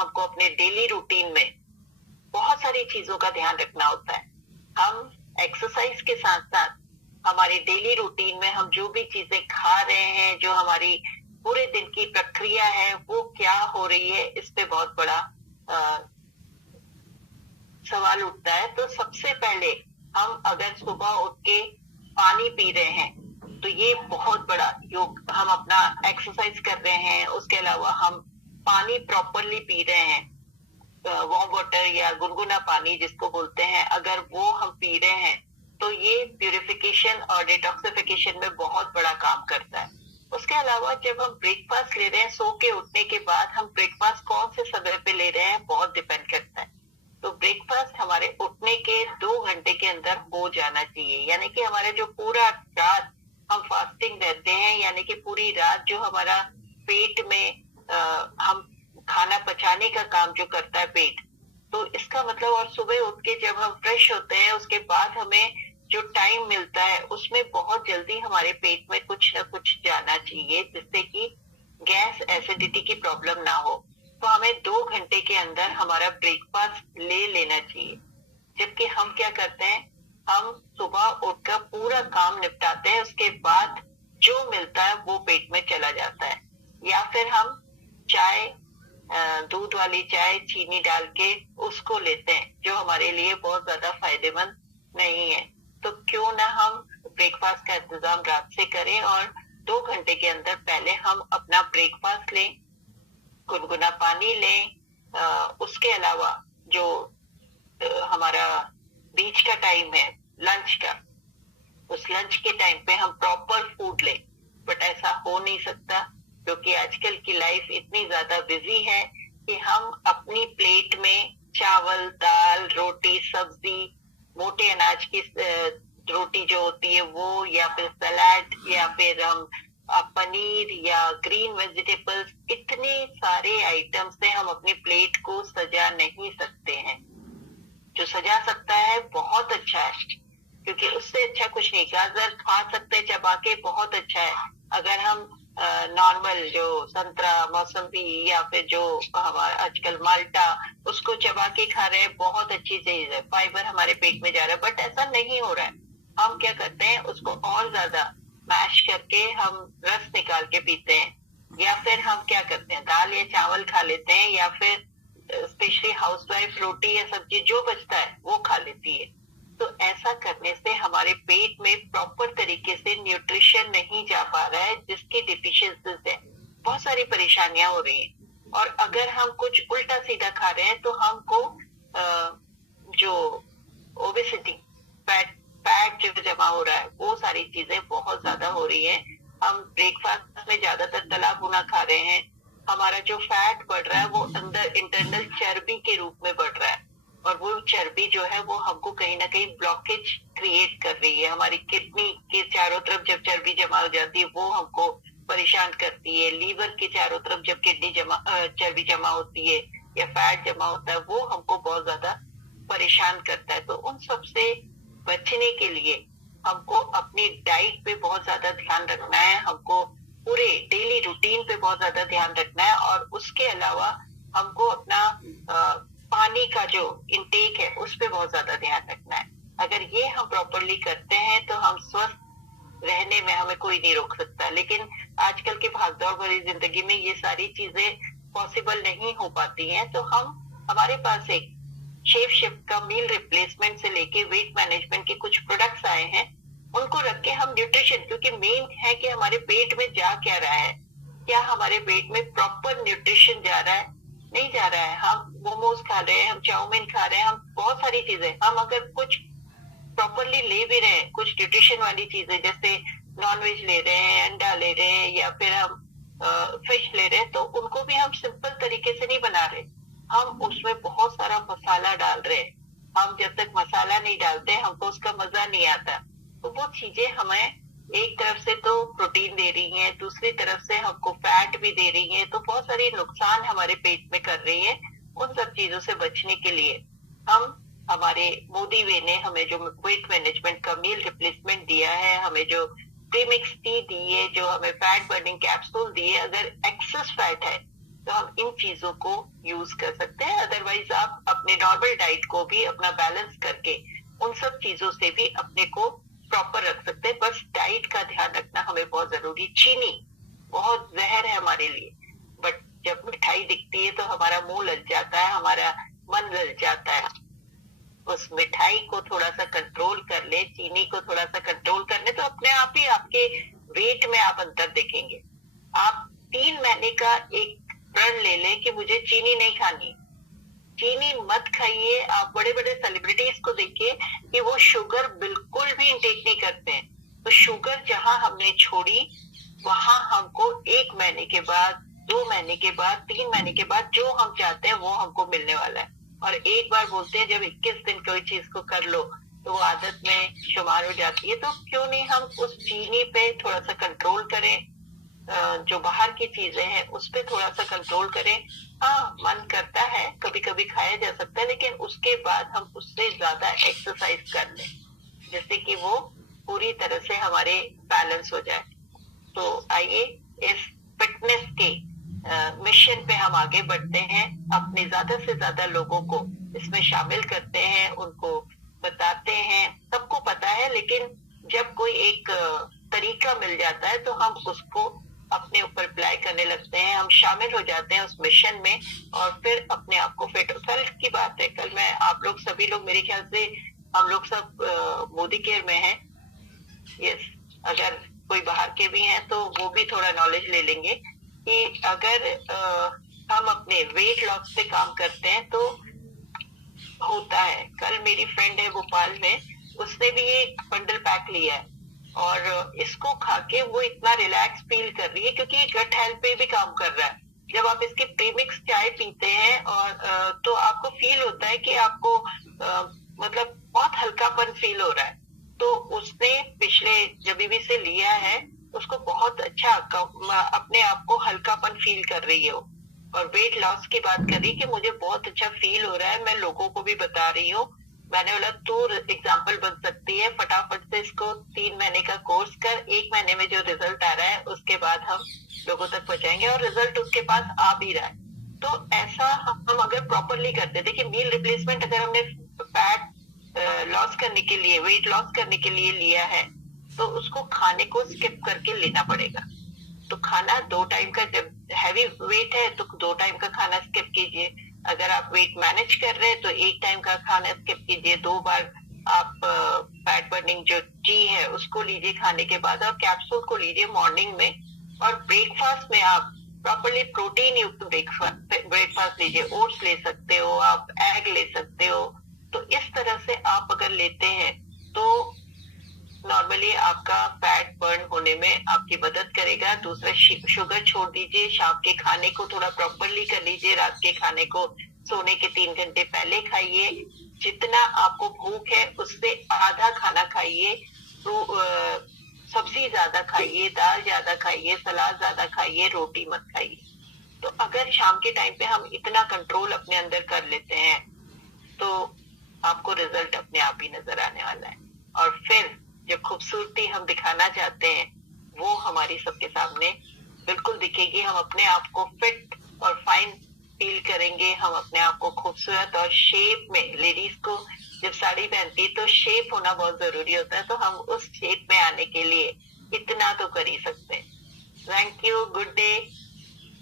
हमको अपने daily routine में बहुत सारी चीजों का ध्यान रखना होता है। हम एक्सरसाइज के साथ साथ हमारे डेली रूटीन में हम जो भी चीजें खा रहे हैं, जो हमारी पूरे दिन की प्रक्रिया है वो क्या हो रही है, इस पे बहुत बड़ा सवाल उठता है। तो सबसे पहले हम अगर सुबह उठ के पानी पी रहे हैं तो ये बहुत बड़ा योग, हम अपना एक्सरसाइज कर रहे हैं, उसके अलावा हम पानी प्रॉपरली पी रहे हैं, वार्म वाटर या गुनगुना पानी जिसको बोलते हैं, अगर वो हम पी रहे हैं तो ये प्यूरिफिकेशन और डिटॉक्सिफिकेशन में बहुत बड़ा काम करता है। उसके अलावा जब हम ब्रेकफास्ट ले रहे हैं, सो के उठने के बाद हम ब्रेकफास्ट कौन से समय पे ले रहे हैं बहुत डिपेंड करता है। तो ब्रेकफास्ट हमारे उठने के 2 घंटे के अंदर हो जाना चाहिए, यानी कि हमारे जो पूरा रात हम फास्टिंग रहते हैं, यानी कि पूरी रात जो हमारा पेट में हम खाना पचाने का काम जो करता है पेट, तो इसका मतलब, और सुबह उठ के जब हम फ्रेश होते हैं उसके बाद हमें जो टाइम मिलता है उसमें बहुत जल्दी हमारे पेट में कुछ ना कुछ जाना चाहिए जिससे कि गैस एसिडिटी की प्रॉब्लम ना हो। तो हमें 2 घंटे के अंदर हमारा ब्रेकफास्ट ले लेना चाहिए। जबकि हम क्या करते हैं, हम सुबह उठकर पूरा काम निपटाते हैं, उसके बाद जो मिलता है वो पेट में चला जाता है, या फिर हम चाय, दूध वाली चाय चीनी डाल के उसको लेते हैं जो हमारे लिए बहुत ज्यादा फायदेमंद नहीं है। तो क्यों ना हम ब्रेकफास्ट का इंतजाम रात से करें और 2 घंटे के अंदर पहले हम अपना ब्रेकफास्ट लें, गुनगुना पानी लें। उसके अलावा जो हमारा बीच का टाइम है लंच का, उस लंच के टाइम पे हम प्रॉपर फूड लें। बट ऐसा हो नहीं सकता क्योंकि आजकल की लाइफ इतनी ज्यादा बिजी है कि हम अपनी प्लेट में चावल, दाल, रोटी, सब्जी, मोटे अनाज की रोटी जो होती है वो, या फिर सलाद, या फिर हम पनीर या ग्रीन वेजिटेबल्स, इतने सारे आइटम से हम अपनी प्लेट को सजा नहीं सकते हैं। जो सजा सकता है बहुत अच्छा है, क्योंकि उससे अच्छा कुछ नहीं। गाजर खा सकते हैं चबा के, बहुत अच्छा है। अगर हम नॉर्मल जो संतरा, मौसम्बी या फिर जो हमारा आजकल माल्टा, उसको चबा के खा रहे हैं, बहुत अच्छी चीज है, फाइबर हमारे पेट में जा रहा है। बट ऐसा नहीं हो रहा है। हम क्या करते हैं, उसको और ज्यादा मैश करके हम रस निकाल के पीते हैं, या फिर हम क्या करते हैं, दाल या चावल खा लेते हैं, या फिर स्पेशली हाउसवाइफ रोटी या सब्जी जो बचता है वो खा लेती है। तो ऐसा करने से हमारे पेट में प्रॉपर तरीके से न्यूट्रिशन नहीं जा पा रहा है, जिसकी डिफिशियंसी से बहुत सारी परेशानियां हो रही हैं। और अगर हम कुछ उल्टा सीधा खा रहे हैं तो हमको जो ओबेसिटी, फैट जो जमा हो रहा है, वो सारी चीजें बहुत ज्यादा हो रही है। हम ब्रेकफास्ट में ज्यादातर तला भुना खा रहे हैं, हमारा जो फैट बढ़ रहा है वो अंदर इंटरनल चर्बी के रूप में बढ़ रहा है, और वो चर्बी जो है वो हमको कहीं ना कहीं ब्लॉकेज क्रिएट कर रही है। हमारी किडनी के चारों तरफ जब चर्बी जमा हो जाती है वो हमको परेशान करती है। लीवर के चारों तरफ जब चर्बी जमा होती है या फैट जमा होता है, वो हमको बहुत ज्यादा परेशान करता है। तो उन सब से बचने के लिए हमको अपनी डाइट पे बहुत ज्यादा ध्यान रखना है, हमको पूरे डेली रूटीन पे बहुत ज्यादा ध्यान रखना है, और उसके अलावा हमको अपना पानी का जो इंटेक है उस पे बहुत ज्यादा ध्यान रखना है। अगर ये हम प्रॉपरली करते हैं तो हम स्वस्थ रहने में हमें कोई नहीं रोक सकता। लेकिन आजकल के भागदौड़ भरी जिंदगी में ये सारी चीजें पॉसिबल नहीं हो पाती हैं। तो हमारे पास एक शेफ का मील रिप्लेसमेंट से लेके वेट मैनेजमेंट के कुछ प्रोडक्ट्स आए हैं, उनको रख के हम न्यूट्रिशन, क्योंकि मेन है कि हमारे पेट में जा क्या रहा है, क्या हमारे पेट में प्रॉपर न्यूट्रिशन जा रहा है, नहीं जा रहा है। हम मोमोज खा रहे हैं, हम चाउमीन खा रहे हैं, हम बहुत सारी चीजें, हम अगर कुछ प्रॉपरली ले भी रहे हैं, कुछ न्यूट्रिशन वाली चीजें जैसे नॉनवेज ले रहे हैं, अंडा ले रहे हैं, या फिर हम फिश ले रहे हैं, तो उनको भी हम सिंपल तरीके से नहीं बना रहे, हम उसमें बहुत सारा मसाला डाल रहे हैं। हम जब तक मसाला नहीं डालते हमको उसका मजा नहीं आता। तो वो चीजें हमें एक तरफ से तो प्रोटीन दे रही हैं, दूसरी तरफ से हमको फैट भी दे रही हैं, तो बहुत सारी नुकसान हमारे पेट में कर रही है। उन सब चीजों से बचने के लिए हमारे मोदी वे ने हमें जो वेट मैनेजमेंट का मील रिप्लेसमेंट दिया है, हमें जो प्रीमिक्स टी दी है, जो हमें फैट बर्निंग कैप्सूल दी है, अगर एक्सेस फैट है तो हम इन चीजों को यूज कर सकते हैं। अदरवाइज आप अपने नॉर्मल डाइट को भी अपना बैलेंस करके उन सब चीजों से भी अपने को प्रॉपर रख सकते हैं। बस डाइट का ध्यान रखना हमें बहुत जरूरी। चीनी बहुत जहर है हमारे लिए, बट जब मिठाई दिखती है तो हमारा मुंह लग जाता है, हमारा मन लग जाता है। उस मिठाई को थोड़ा सा कंट्रोल कर ले, चीनी को थोड़ा सा कंट्रोल कर ले, तो अपने आप ही आपके वेट में आप अंतर देखेंगे। आप 3 महीने का एक प्रण ले लें कि मुझे चीनी नहीं खानी, चीनी मत खाइए। आप बड़े बड़े सेलिब्रिटीज को देखिए कि वो शुगर बिल्कुल भी इंटेक नहीं करते हैं। तो शुगर जहां हमने छोड़ी, वहां हमको 1 महीने के बाद, 2 महीने के बाद, 3 महीने के बाद जो हम चाहते हैं वो हमको मिलने वाला है। और एक बार बोलते हैं जब 21 दिन कोई चीज को कर लो तो वो आदत में शुमार हो जाती है। तो क्यों नहीं हम उस चीनी पे थोड़ा सा कंट्रोल करें, जो बाहर की चीजें हैं उस पे थोड़ा सा कंट्रोल करें। हाँ, मन करता है कभी कभी खाया जा सकता है, लेकिन उसके बाद हम उससे ज्यादा एक्सरसाइज कर लें, जिससे कि वो पूरी तरह से हमारे बैलेंस हो जाए। तो आइए इस फिटनेस के मिशन पे हम आगे बढ़ते हैं, अपने ज्यादा से ज्यादा लोगों को इसमें शामिल करते हैं, उनको बताते हैं। सबको पता है, लेकिन जब कोई एक तरीका मिल जाता है तो हम उसको अपने ऊपर अप्लाई करने लगते हैं, हम शामिल हो जाते हैं उस मिशन में और फिर अपने आप को फिट। कल की बात है, कल मैं आप लोग सभी लोग, मेरे ख्याल से हम लोग सब मोदी केयर में हैं। यस, अगर कोई बाहर के भी हैं तो वो भी थोड़ा नॉलेज ले लेंगे कि अगर हम अपने वेट लॉस पे काम करते हैं तो होता है। कल मेरी फ्रेंड है भोपाल में, उसने भी ये बंडल पैक लिया है और इसको खा के वो इतना रिलैक्स फील कर रही है, क्योंकि ये गट हेल्थ पे भी काम कर रहा है। जब आप इसकी प्रीमिक्स चाय पीते हैं और तो आपको फील होता है कि आपको मतलब बहुत हल्कापन फील हो रहा है। तो उसने पिछले जब भी से लिया है, उसको बहुत अच्छा अपने आप को हल्कापन फील कर रही है वो। और वेट लॉस की बात कर रही कि मुझे बहुत अच्छा फील हो रहा है, मैं लोगों को भी बता रही हूँ। मैंने बोला तू एग्जाम्पल बन सकती है, फटाफट से इसको 3 महीने का कोर्स कर, 1 महीने में जो रिजल्ट आ रहा है उसके बाद हम लोगों तक पहुंचाएंगे और रिजल्ट उसके पास आ भी रहा है। तो ऐसा हम अगर प्रॉपरली करते, देखिए मील रिप्लेसमेंट अगर हमने फैट लॉस करने के लिए, वेट लॉस करने के लिए लिया है, तो उसको खाने को स्किप करके लेना पड़ेगा। तो खाना 2 टाइम का, जब हैवी वेट है तो 2 टाइम का खाना स्किप कीजिए। अगर आप वेट मैनेज कर रहे हैं तो 1 टाइम का खाना स्किप कीजिए। 2 बार आप फैट बर्निंग जो टी है उसको लीजिए खाने के बाद, और कैप्सूल को लीजिए मॉर्निंग में। और ब्रेकफास्ट में आप प्रॉपरली प्रोटीन युक्त ब्रेकफास्ट लीजिए। ओट्स ले सकते हो आप, एग ले सकते हो। तो इस तरह से आप अगर लेते हैं तो नॉर्मली आपका फैट बर्न होने में आपकी मदद करेगा। दूसरा, शुगर छोड़ दीजिए, शाम के खाने को थोड़ा प्रॉपरली कर लीजिए। रात के खाने को सोने के 3 घंटे पहले खाइए। जितना आपको भूख है उससे आधा खाना खाइए। सब्जी ज्यादा खाइए, दाल ज्यादा खाइए, सलाद ज्यादा खाइए, रोटी मत खाइए। तो अगर शाम के टाइम पे हम इतना कंट्रोल अपने अंदर कर लेते हैं तो आपको रिजल्ट अपने आप ही नजर आने वाला है। और फिर जो खूबसूरती हम दिखाना चाहते हैं वो हमारी सबके सामने बिल्कुल दिखेगी। हम अपने आप को फिट और फाइन फील करेंगे, हम अपने आप को खूबसूरत और शेप में, लेडीज को जब साड़ी पहनती है तो शेप होना बहुत जरूरी होता है, तो हम उस शेप में आने के लिए इतना तो कर ही सकते हैं। Thank you, good day.